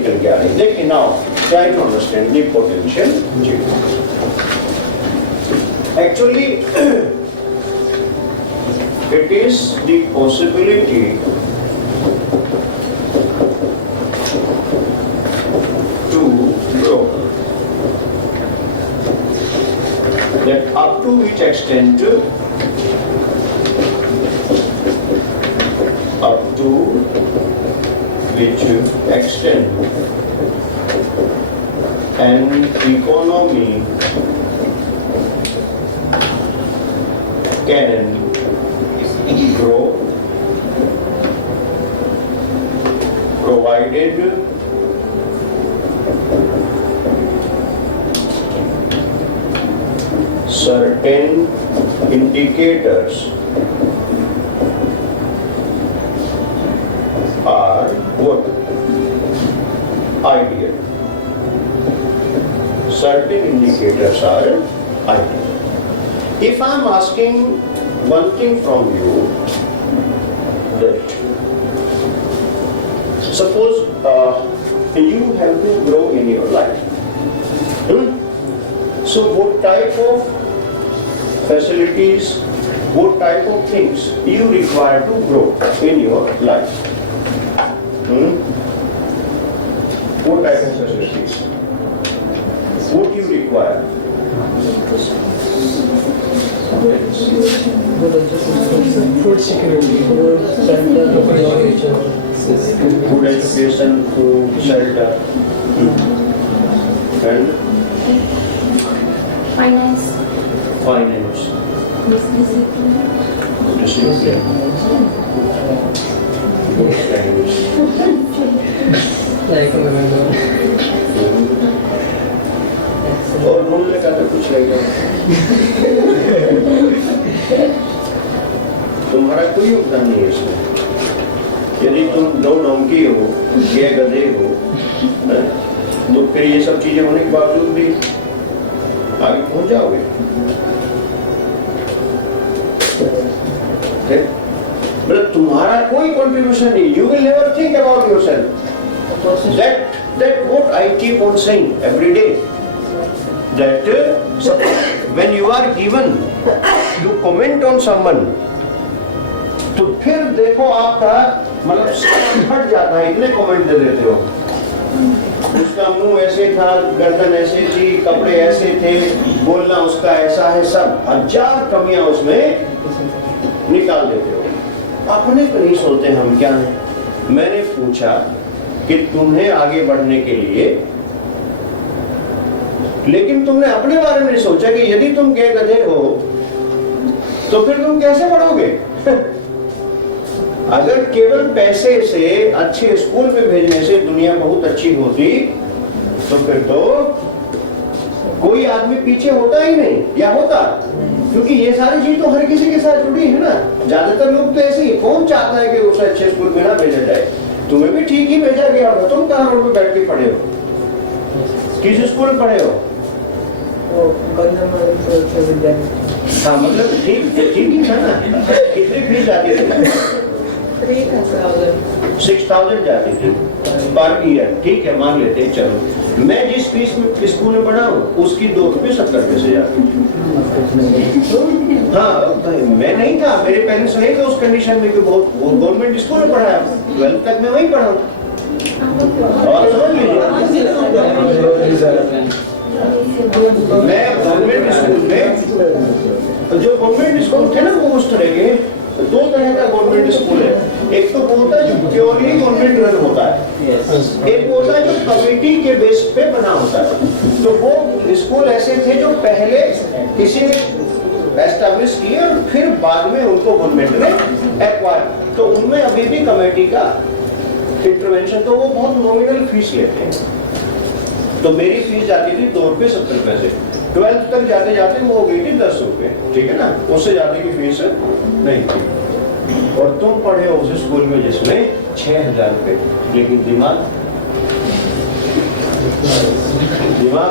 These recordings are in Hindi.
निकल के आ रही है। देखिए now try to understand the potential G। Actually it is the possibility to grow, that up to which extent, up to which extent an economy can grow, provided certain indicators are what? Ideal. Certain indicators are ideal. If I am asking one thing from you, that suppose you have to grow in your life. So what type of facilities, what type of things you require to grow in your life? What type of facilities? What you require? Food security, food shelter, Food education, food, shelter, and Finance. finance, Discipline. discipline, good times. like a member. और बोलने का तो कुछ नहीं है। तुम्हारा कोई योगदान नहीं है इसमें। यदि तुम दो डोंकी हो या गधे हो, तो फिर ये सब चीजें होने के बावजूद भी आगे पहुंच जाओगे। मतलब तुम्हारा कोई कंट्रीब्यूशन नहीं। You will never think about yourself. That what I keep on saying every day. That when you are given to comment on someone, तो फिर देखो आपका मतलब फट जाता है, इतने कमेंट दे देते हो। उसका मुंह ऐसे था, गर्दन ऐसे थी, कपड़े ऐसे थे, बोलना उसका ऐसा है, सब हजार कमियां उसमें निकाल देते हो। अपने को नहीं सोचते हम क्या है। मैंने पूछा कि तुम्हें आगे बढ़ने के लिए, लेकिन तुमने अपने बारे में नहीं सोचा कि यदि तुम गए गधे हो तो फिर तुम कैसे बढ़ोगे। अगर केवल पैसे से, अच्छे स्कूल में भेजने से दुनिया बहुत अच्छी होती तो फिर तो कोई आदमी पीछे होता ही नहीं, या होता? क्योंकि ये सारी चीज तो हर किसी के साथ जुड़ी है ना। ज्यादातर लोग तो ऐसे ही, कौन चाहता है कि उसे अच्छे स्कूल में ना भेजा जाए। तुम्हें भी ठीक ही भेजा गया होगा। तुम कहाँ रोड पे बैठ के पढ़े हो? किस स्कूल में पढ़े हो? हाँ मतलब ठीक ही था ना। कितनी फीस आती थी? 6,000 जाती थी पर ईयर। ठीक है, मान लेते हैं, चलो। मैं जिस फीस में स्कूल में पढ़ा हूँ उसकी 2 रुपये 70 पैसे जाती थी। हाँ भाई, मैं नहीं था, मेरे पेरेंट्स नहीं थे उस कंडीशन में कि बहुत गवर्नमेंट स्कूल में पढ़ाया। 12th तक मैं वहीं पढ़ा हूँ। और समझ लीजिए, मैं गवर्नमेंट स्कूल में, जो गवर्नमेंट स्कूल थे ना वो उस तरह के 2 तरह का गवर्नमेंट स्कूल है। एक तो वो होता है जो प्योरली गवर्नमेंट रन होता है, एक वो होता है जो कमेटी के बेस पे बना होता है। तो वो स्कूल ऐसे थे जो पहले किसी ने एस्टैब्लिश किए और फिर बाद में उनको गवर्नमेंट ने एक्वायर। तो उनमें अभी भी कमेटी का इंटरवेंशन, तो वो बहुत नॉमिनल फीस लेते हैं। तो मेरी फीस जाती थी 2 रुपये 70 पैसे। 12th तक जाते जाते वो हो गई थी 10 रुपये। ठीक है ना, उससे ज्यादा की फीस नहीं थी। और तुम पढ़े हो उस स्कूल में जिसमें 6,000 रुपये, लेकिन दिमाग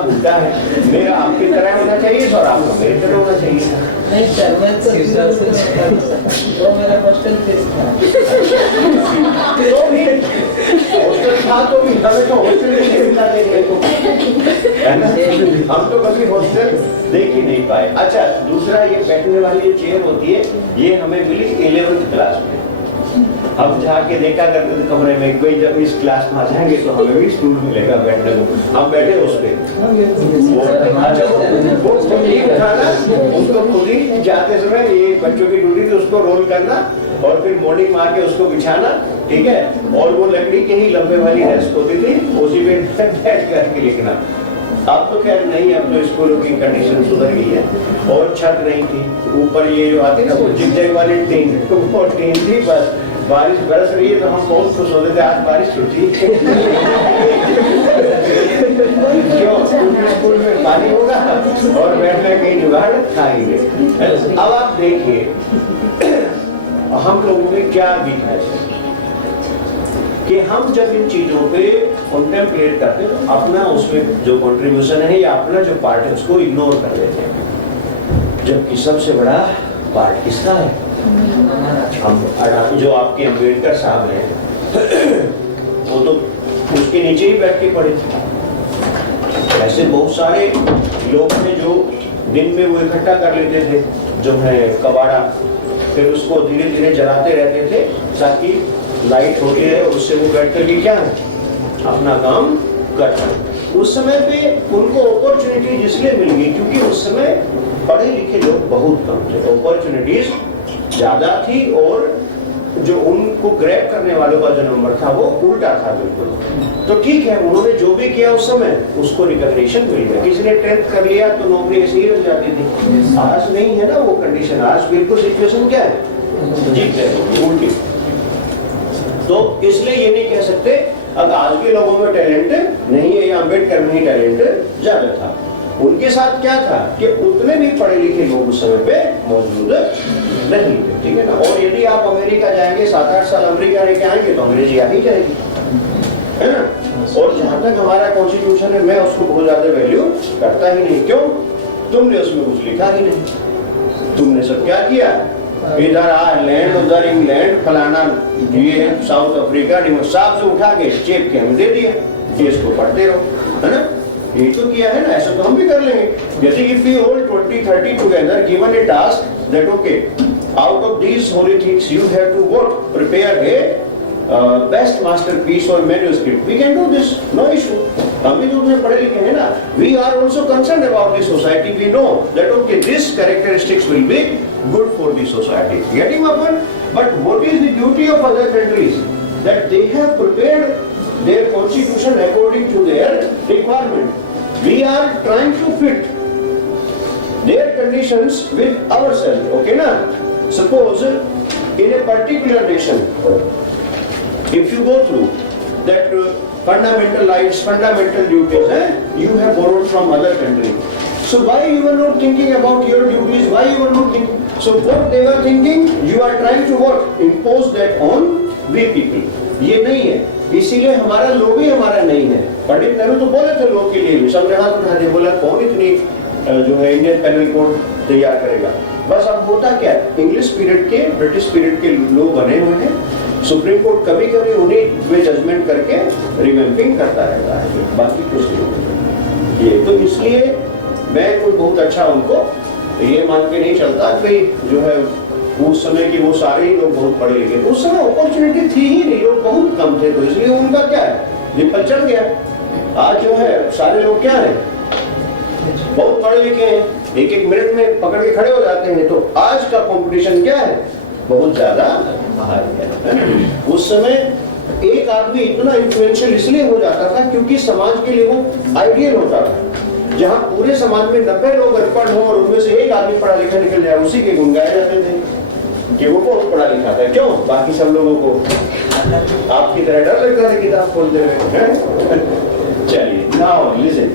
उल्टा है। मेरा आपकी तरह होना चाहिए और आपका मेरी तरह होना चाहिए। नहीं सर, मैं तो मेरा हॉस्टल फीस था। तो भी हॉस्टल था, तो भी हमें तो हॉस्टल देख ही नहीं पाए। अच्छा, दूसरा ये बैठने वाली जो चेयर होती है, ये हमें मिली 11th क्लास में। हम जाके देखा करते थे कमरे में, कोई जब इस क्लास में आ जाएंगे तो हमें भी स्टूल मिलेगा बैठने को, हम बैठे उस पे। अच्छा, वो ठीक था ना, उसको खुद ही जाते समय ये बच्चों की ड्यूटी थी, उसको रोल करना और फिर मॉर्निंग मार के उसको बिछाना, ठीक है। और वो लकड़ी के ही लंबे वाली डेस्क होती थी, उसी पे बैठ करके लिखना। अब तो खैर नहीं, अब तो स्कूलों की कंडीशन सुधर गई है। और छत नहीं थी, ऊपर ये जो आती ना वो जिगजैग वाली टीन, वो टीन थी, बस बारिश बरस रही है तो हम बहुत खुश होते थे, आज बारिश छुट्टी। क्यों? स्कूल में पानी होगा और बैठने कहीं जुगाड़ खाएंगे। अब आप देखिए हम लोगों में क्या वीकनेस है कि हम जब इन चीजों पे कॉन्टेम्पलेट करते हैं तो अपना उसमें जो कंट्रीब्यूशन है या अपना जो पार्ट है उसको इग्नोर कर देते हैं। जबकि सबसे बड़ा पार्ट किसका है? हम जो आपके अम्बेडकर साहब हैं वो तो उसके नीचे ही बैठ के पड़े। ऐसे बहुत सारे लोग थे जो दिन में वो इकट्ठा कर लेते थे जो है कबाड़ा, फिर उसको धीरे धीरे जलाते रहते थे ताकि लाइट होती है और उससे वो बैठ करके क्या अपना काम करता है। उस समय पे उनको अपॉर्चुनिटी इसलिए मिल गई क्योंकि उस समय पढ़े लिखे लोग बहुत कम थे, अपॉर्चुनिटीज ज्यादा थी और जो उनको ग्रैब करने वालों का जो नंबर था वो उल्टा था बिल्कुल। तो ठीक है, उन्होंने जो भी किया उस समय उसको रिकॉग्निशन मिल गया। किसी ने 10th कर लिया तो नौकरी ऐसी ही मिल जाती थी। आज नहीं है ना वो कंडीशन, आज बिल्कुल सिचुएशन क्या है, जीत गए उल्टी। तो इसलिए ये नहीं कह सकते अब आज के लोगों में टैलेंट नहीं है या अम्बेडकर में ही टैलेंट ज्यादा था। उनके साथ क्या था कि उतने भी पढ़े लिखे लोग उस समय पे मौजूद नहीं थे, ठीक है ना। और यदि आप अमेरिका जाएंगे 7-8 साल अमेरिका रह के आएंगे तो अंग्रेजी आ ही जाएगी, है ना। और जहां तक हमारा कॉन्स्टिट्यूशन है मैं उसको बहुत ज्यादा वैल्यू करता ही नहीं। क्यों? तुमने उसमें कुछ लिखा ही नहीं। तुमने सब क्या किया, इधर आयरलैंड उधर इंग्लैंड फलाना ये साउथ अफ्रीका साफ से उठा के चेप के हमें दे दिया कि इसको पढ़ते रहो, है ना। ये तो किया है ना, ऐसा तो हम भी कर लेंगे। जैसे if we hold 20-30 together given a task that okay out of these holy things you have to what prepare a best masterpiece और manuscript, we can do this, no issue. हम भी तो उतने पढ़े लिखे हैं ना। We are also concerned about the society, we know that okay this characteristics will be good for the society. Getting my point? But what is the duty of other countries? That they have prepared their constitution according to their requirement. We are trying to fit their conditions with ourselves. Okay, na? Suppose in a particular nation, if you go through that fundamental rights, fundamental duties, you have borrowed from other countries. So why you were not thinking about your duties? Why you were not thinking? So what they were thinking, you are trying to what? Impose that on we people. ये नहीं है, इसीलिए हमारा लॉ भी हमारा नहीं है। पंडित नेहरू तो बोले थे लॉ के लिए भी, सबने हाथ उठा दिया, बोला कौन इतनी जो है इंडियन पेनल कोड तैयार करेगा। बस अब होता क्या है, इंग्लिश पीरियड के ब्रिटिश पीरियड के लॉ बने हुए हैं, सुप्रीम कोर्ट कभी कभी उन्हीं में जजमेंट करके रिवैम्पिंग करता रहता है, बाकी कुछ नहीं। ये तो इसलिए मैं कोई बहुत अच्छा उनको ये मान के नहीं चलता कि जो है उस समय की वो सारे ही लोग बहुत पढ़े लिखे, उस समय अपॉर्चुनिटी थी ही नहीं, लोग बहुत कम थे, तो इसलिए उनका क्या है दिक्कत चल गया। आज जो है सारे लोग क्या है बहुत पढ़े लिखे हैं, एक एक मिनट में पकड़ के खड़े हो जाते हैं। तो आज का कंपटीशन क्या है, बहुत ज्यादा हाई है। उस समय एक आदमी इतना इन्फ्लुएंशियल इसलिए हो जाता था क्योंकि समाज के लिए वो आइडियल होता था। जहां पूरे समाज में 90 लोग अनपढ़ हो और उनमें से एक आदमी पढ़ा लिखा निकल जाए, उसी के गुण गाए जाते थे कि वो बहुत पढ़ा लिखा था। क्यों? बाकी सब लोगों को आपकी तरह डर लगता था किताब खोलते हुए। चलिए, now listen,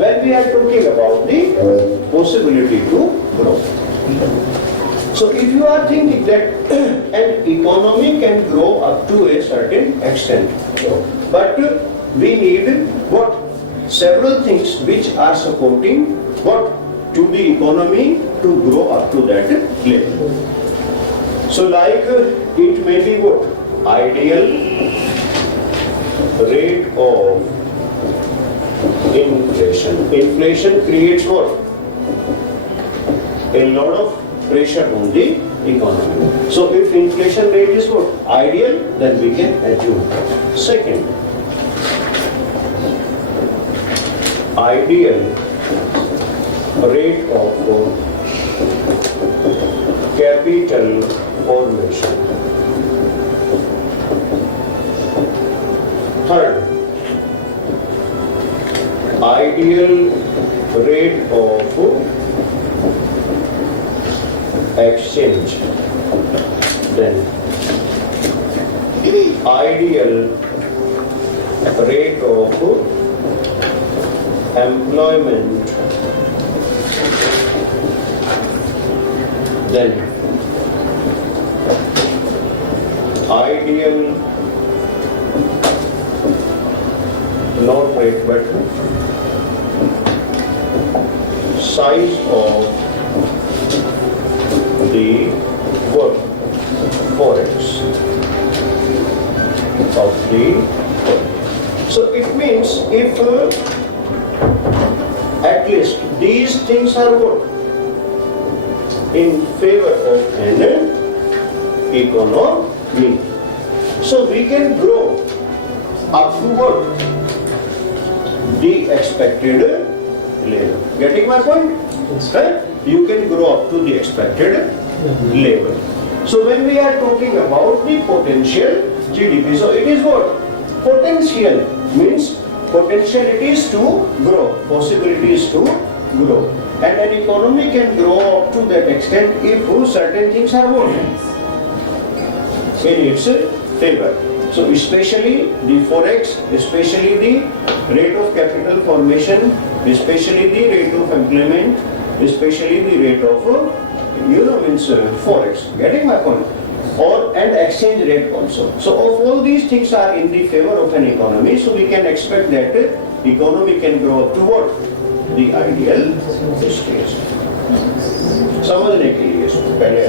when we are talking about the possibility to grow, so if you are thinking that an economy can grow up to a certain extent, but we need what? Several things which are supporting what to the economy to grow up to that level. So like it may be what ideal rate of inflation. Inflation creates what? a lot of pressure on the economy. So if inflation rate is what? Ideal, then we can assume. Second, ideal rate of capital formation. Third, ideal rate of exchange. Then ideal rate of employment. Then ideal, not rate but size of the work, forex of the work. So it means if at least these things are what? In favor of an economy. So we can grow up to what? The expected level. Getting my point? Right? You can grow up to the expected level. So when we are talking about the potential GDP, so it is what? Potential means potentialities to grow, possibilities to grow. And an economy can grow up to that extent if certain things are what? In its favor. So especially the forex, especially the rate of capital formation, especially the rate of employment, especially the rate of forex. Getting my point? Or and exchange rate also. So of all these things are in the favor of an economy, so we can expect that economy can grow up to what? The ideal stage. समझने के लिए इसको पहले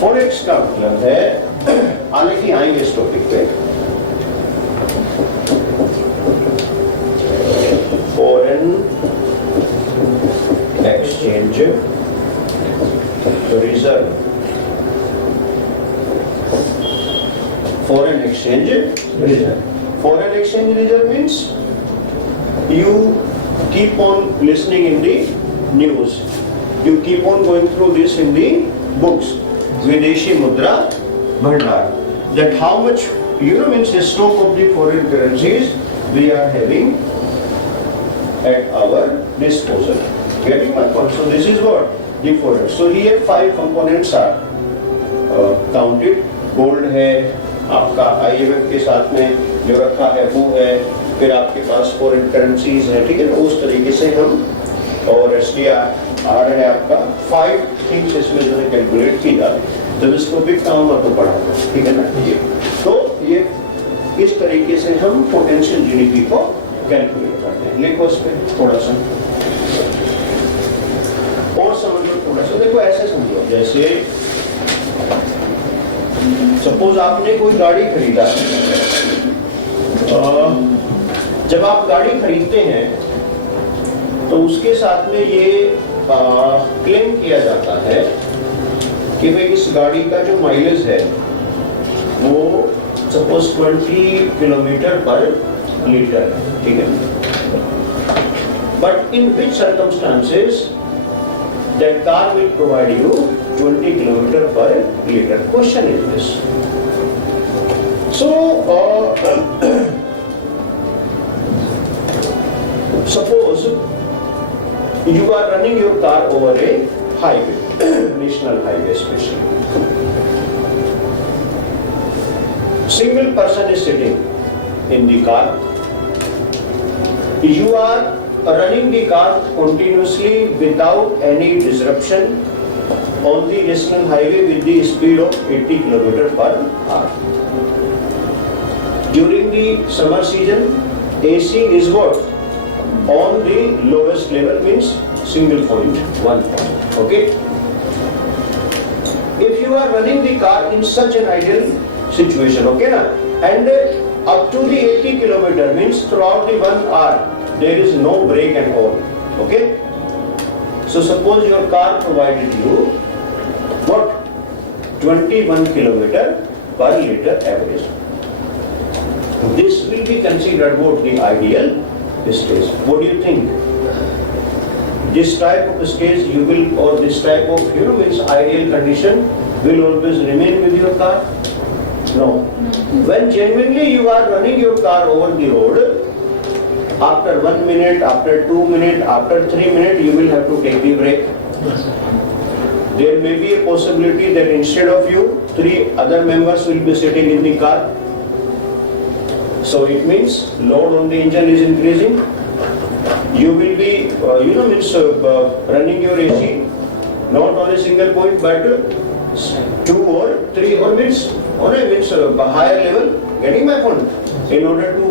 फॉरेक्स का मतलब है, हालांकि आएंगे इस टॉपिक पे, foreign exchange reserve. Foreign exchange reserve. Foreign exchange reserve means you keep on listening in the news. You keep on going through this in the books. Videshi Mudra Bhandar. That how much means the stock of the foreign currencies we are having at our disposal. Getting my point? So this is what the forex. So here 5 components are counted. Gold है, आपका IMF के साथ में जो रखा है वो है, फिर आपके पास फॉरेन करेंसीज है, ठीक है ना, उस तरीके से हम, और SDR है आपका, 5 थिंग्स इसमें जो है कैलकुलेट की जाती है. जब इसको भी काम तो पढ़ा था, ठीक है ना. ये तो ये इस तरीके से हम पोटेंशियल GDP को कैलकुलेट करते हैं. लिखो इस पे थोड़ा सा और समझ लो थोड़ा सा. देखो ऐसे समझो, जैसे सपोज आपने कोई गाड़ी खरीदा, जब आप गाड़ी खरीदते हैं तो उसके साथ में ये क्लेम किया जाता है कि भाई इस गाड़ी का जो माइलेज है वो सपोज 20 किलोमीटर पर लीटर है, ठीक है. But in which circumstances that car will provide you 20 kilometer per liter. Question is this. So, suppose you are running your car over a highway, national highway especially. Single person is sitting in the car. You are running the car continuously without any disruption on the national highway with the speed of 80 km per hour. During the summer season, AC is what? On the lowest level, means single point, 1 point. Okay? If you are running the car in such an ideal situation, okay na? And up to the 80 km means throughout the 1 hour, there is no brake and all. Okay? So suppose your car provided you what? 21 kilometer per liter average. This will be considered what the ideal stage. What do you think? This type of stage you will, or this type of means ideal condition will always remain with your car? No. When genuinely you are running your car over the road, after 1 minute, after 2 minutes, after 3 minutes, you will have to take the brake. There may be a possibility that instead of you, 3 other members will be sitting in the car. So it means load on the engine is increasing. You will be, running your AC, not on a single point, but 2 or 3 or means on a higher level. Getting my point? In order to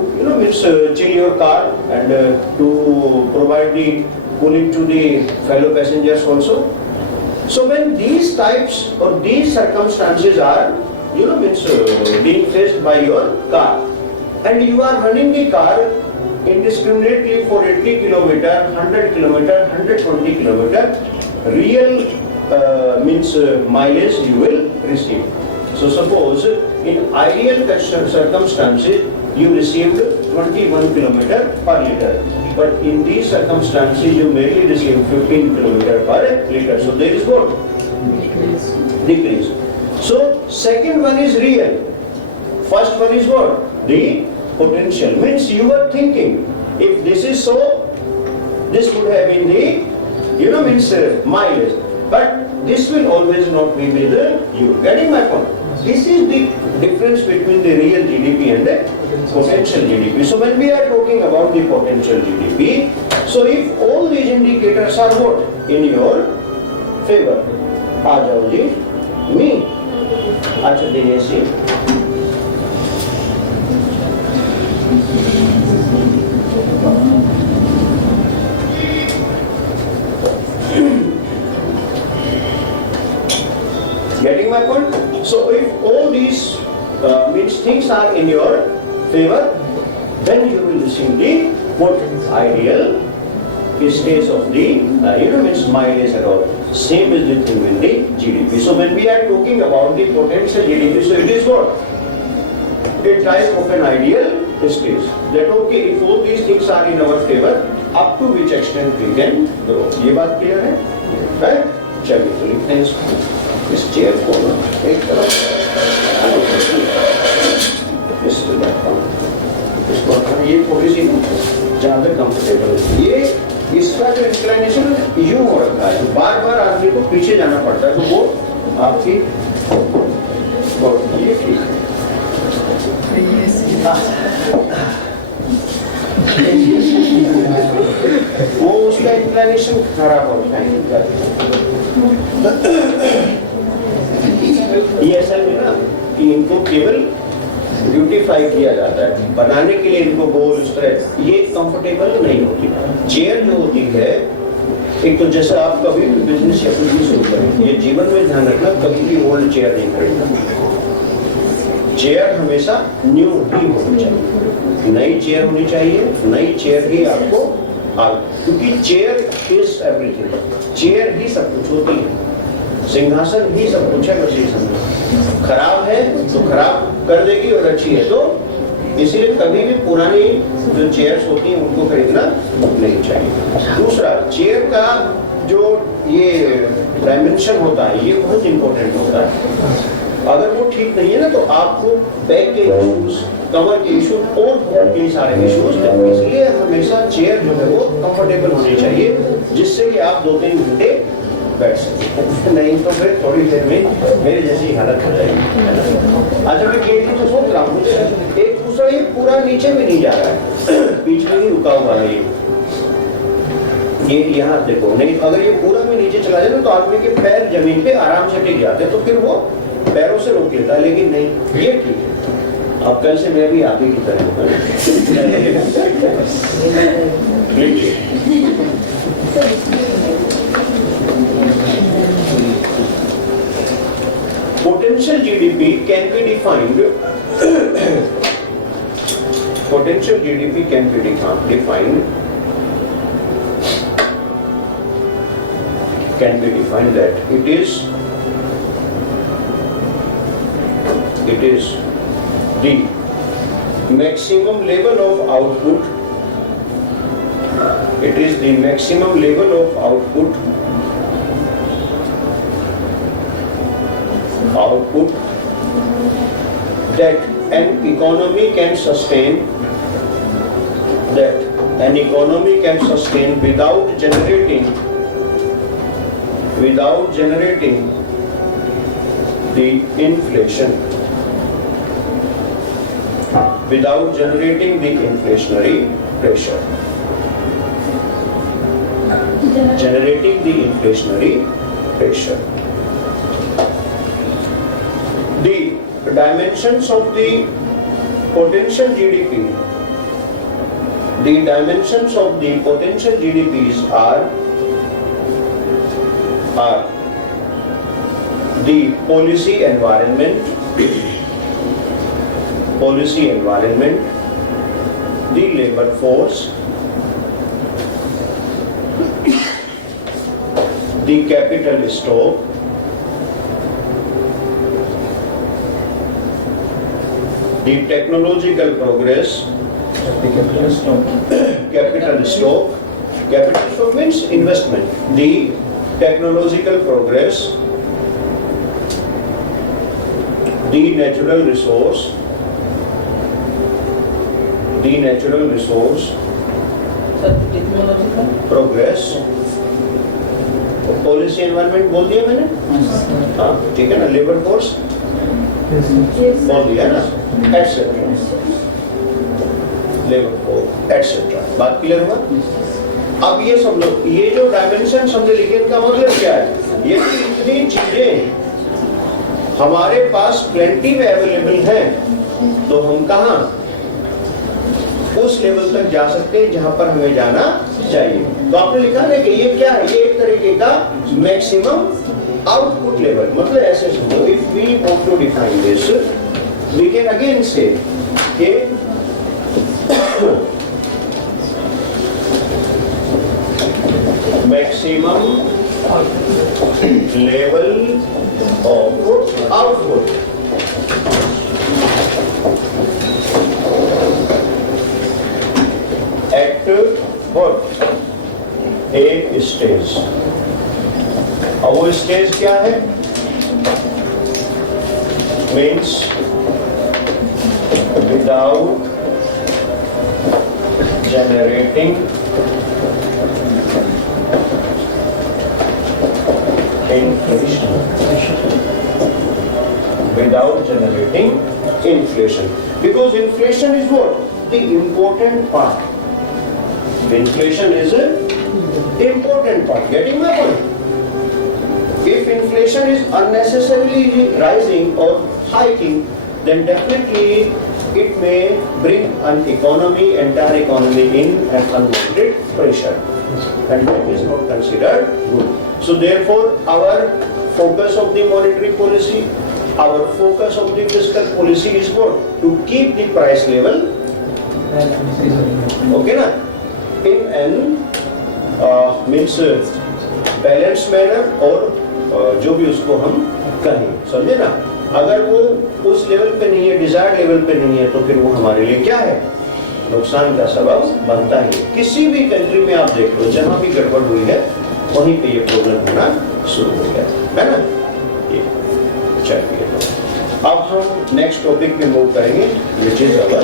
chill your car and to provide the cooling to the fellow passengers also. So when these types or these circumstances are being faced by your car, and you are running the car indiscriminately for 80 kilometer, 100 kilometer, 120 kilometer, real mileage you will receive. So suppose in ideal circumstances you received 21 kilometer per liter, but in these circumstances you merely receive 15 kilometer per liter. So there is what? Decrease. So second one is real. First one is what? The potential. Means you were thinking, if this is so, this would have been the mileage. But this will always not be with you. Getting my point? This is the difference between the real GDP and the potential GDP. So when we are talking about the potential GDP, so if all these indicators are what? In your favor. आ जाओ जी, me. अच्छा Dinesh ji. Getting my point? So if all these things are in your favor, then you will receive the what? Ideal stage of the mileage at all. Same is the thing with the GDP. So when we are talking about the potential GDP, so it is what? A type of an ideal stage. That okay, if all these things are in our favor, up to which extent we can grow. ये बात clear है? Right? चलिए तो लिखते हैं इस चेयर को एक तरफ इसको ये थोड़ी सी जहाँ तक कंफर्टेबल है, ये इसका जो इंक्लाइनेशन यूं हो रखा है, बार बार आदमी को पीछे जाना पड़ता है, तो वो आपकी ये ठीक है। वो उसका इंक्लाइनेशन खराब होता है। ये असल में ना कि इनको केवल ब्यूटीफाई किया जाता है, बनाने के लिए इनको गोल इस तरह, ये कंफर्टेबल नहीं होती। चेयर जो होती है, एक तो जैसा आप कभी भी बिजनेस या कुछ भी सोच रहे हैं, ये जीवन में ध्यान रखना, कभी भी ओल्ड चेयर नहीं खरीदना। चेयर हमेशा न्यू ही होनी चाहिए, नई चेयर होनी चाहिए, नई चेयर ही आपको क्योंकि चेयर इज एवरीथिंग, चेयर ही सब कुछ होती है, सिंहासन ही सब कुछ है। बस ये समझो, खराब है तो खराब कर देगी और अच्छी है तो, इसीलिए कभी भी पुरानी जो चेयर्स होती हैं उनको खरीदना नहीं चाहिए। दूसरा, चेयर का जो ये डायमेंशन होता है, ये बहुत इंपॉर्टेंट होता है। अगर वो ठीक नहीं है ना, तो आपको बैक के इश्यूज, कमर के इश्यूज और बहुत कई सारे इश्यूज, इसलिए हमेशा चेयर जो है वो कंफर्टेबल होनी चाहिए, जिससे कि आप 2-3 घंटे बैठ सकते। नहीं तो फिर थोड़ी देर में मेरे जैसी हालत हो जाएगी। अच्छा, मैं केटी तो सोच रहा हूँ, एक दूसरा ये पूरा नीचे में नहीं जा रहा है, बीच में ही रुका हुआ है ये यहाँ देखो। नहीं, अगर ये पूरा में नीचे चला जाए ना, तो आदमी के पैर जमीन पे आराम से टिक जाते हैं, तो फिर वो पैरों से रोक लेता है। लेकिन नहीं, ये ठीक है। अब कल से मैं भी आप ही की तरह potential GDP can be defined. Potential GDP can be defined can be defined that it is the maximum level of output. It is the maximum level of output that an economy can sustain. That an economy can sustain without generating the inflation, without generating the inflationary pressure, generating the inflationary pressure. The dimensions of the potential GDP, the dimensions of the potential GDPs are the policy environment, the labor force, the capital stock, the technological progress. Capital stock means investment. The technological progress, the natural resource, progress. Policy environment बोल दिया मैंने, हाँ ठीक है ना, लेबर फोर्स बोल दिया ना, एटसेट्रा, लेबर फोर्स एटसेट्रा। बात क्लियर हुआ? अब ये सब लोग, ये जो डायमेंशन हमने लिखे इनका मतलब क्या है? ये इतनी चीजें हमारे पास प्लेंटी में अवेलेबल हैं, तो हम कहाँ उस लेवल तक जा सकते हैं जहां पर हमें जाना चाहिए। तो आपने लिखा है कि ये क्या है? ये एक तरीके का मैक्सिमम आउटपुट लेवल, मतलब ऐसे समझो, if we want to define this we can again say कि maximum level of output at what? A stage. अब वो स्टेज क्या है? Means without generating inflation. Without generating inflation. Because inflation is what? The important part. Inflation is an important part. Getting my point? If inflation is unnecessarily rising or hiking, then definitely it may bring an economy, entire economy in an unwanted pressure, and that is not considered good. So therefore, our focus of the monetary policy, our focus of the fiscal policy is what? To keep the price level, okay na? In an means balanced manner, और जो भी उसको हम कहें, समझे ना? अगर वो उस लेवल पे नहीं है, डिजायर्ड लेवल पे नहीं है, तो फिर वो हमारे लिए क्या है? नुकसान का सबब बनता है। किसी भी कंट्री में आप देख लो, जहाँ भी गड़बड़ हुई है वहीं पे ये प्रॉब्लम होना शुरू हो गया है ना? ये चलिए, अब हम नेक्स्ट टॉपिक में मूव करेंगे, विच इज अवर